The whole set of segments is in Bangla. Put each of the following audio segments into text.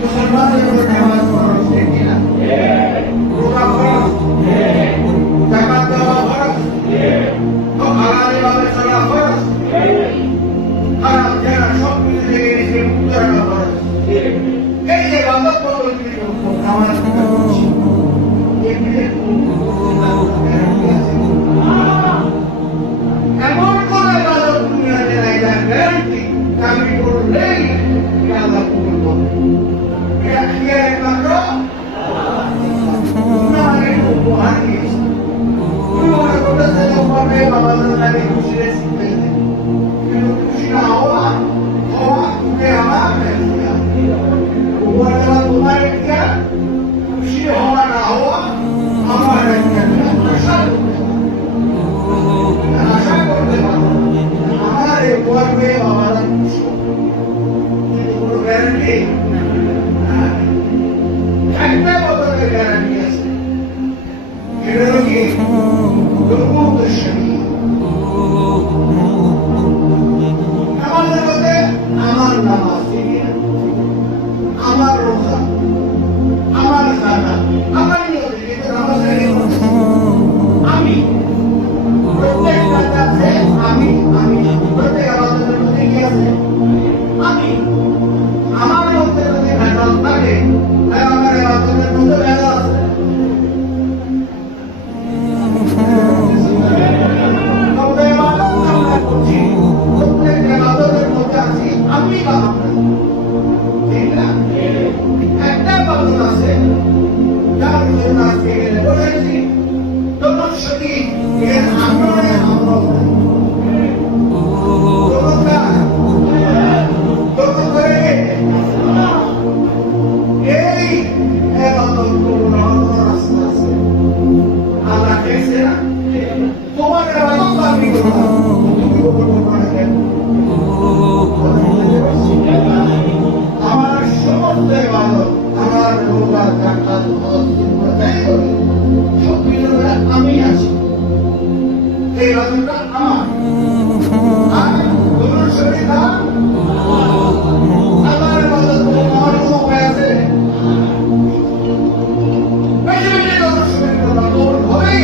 মুসলমানের উপর নামাজ ফরজ, ঠিক কিনা? রোজা ফরজ, যাকাত দেওয়া ফরজ, হালাল ভাবে চলা ফরজ, হারাম জানা সব কিছু থেকে নিজেকে মুক্ত রাখা ফরজ। এই যে ইবাদত করবো নামাজ করছি, এমন কোন ইবাদত দুনিয়াতে নাই যার গ্যারান্টি আমি করলেই আল্লাহ কবুল করবে। এটা কি একমাত্র নামাজের উপহার দিয়েছে। তুমি মনে করতেছে যে করবে বাবা দাদাকে খুশি রেসি পেয়েছে, কিন্তু খুশি না হওয়া তুমি আমার উপহার দেওয়া তোমার একটা, খুশি হওয়া না হওয়া আমার একটা। আশা করতে পারো আমার এই করবে বাবারা খুশি, কিন্তু কোনো গ্যারান্টি একটা বদলের গ্যারান্টি আছে। এটা হলো কি আমাদের মধ্যে আমার নামাজ, আমার রোজা, আমার জাকাত, আমার নিয়ত, কিন্তু নামাজের আমি প্রত্যেকটা কাছে আমি প্রত্যেক আমাদের মধ্যে কি আছে? আমি আমার মধ্যে যদি ভেজাল থাকে আমার আমাদের মধ্যে ভেজাল আছে। আমি একটা বাদল আছে যার জন্য আজকে এখানে বসেছি, তোমার সঙ্গে আমরা এই বাদল করুন রাস্তা আছে আল্লাহ দেখছে না তোমার আমি আমার সমস্ত ইবাদত, আমার রোজা, যাকাত, হজ, সব কিছু আমি আছি, এই ইবাদতটা আমার। আর দুরূদ শরীফ আমার ইবাদত আমার কোনো উপায় আছে? দুরূদ শরীফ তোর হবেই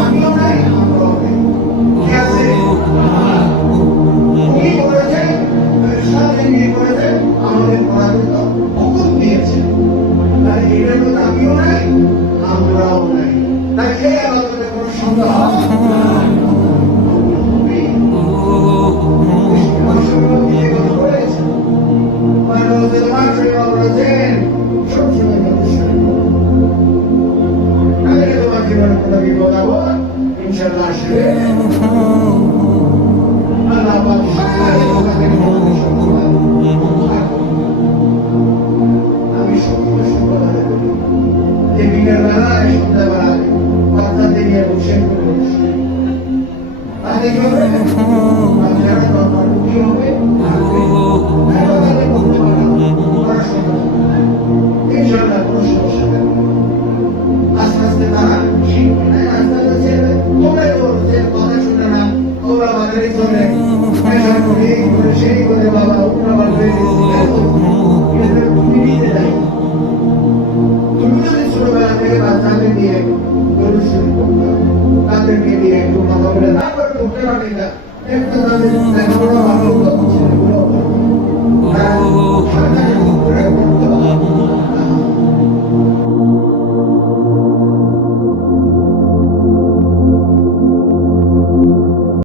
আমিও নাই, আমরাও নাই। ঠিক আছে, উনি বলেছেন সাথে নিয়ে করেছেন আমাদের পরাজিত হুকুম দিয়েছেন, তাই এটার মধ্যে আমিও নাই, আমরাও নাই। তাই এই আলোচনায় কোনো সন্দেহ ইনশাআল্লাহ আসবে আল্লাহ আমি সন্ধ্যাবেলা যে বিকেলবেলায় সন্ধ্যাবেলায় কথা দিয়ে বসে তাহলে কি হবে? যারা দরকার কি হবে ইনশাআল্লাহ কোনো সমস্যা নেই। আস্তে আস্তে তারা শিখবে না, আস্তে আস্তে ছেড়ে তোমরাই বলবে একটু কথা বলে না করতে উঠতে পারি না একটু তাদের লেখাপড়া ভালো ছেলেগুলো সরকারি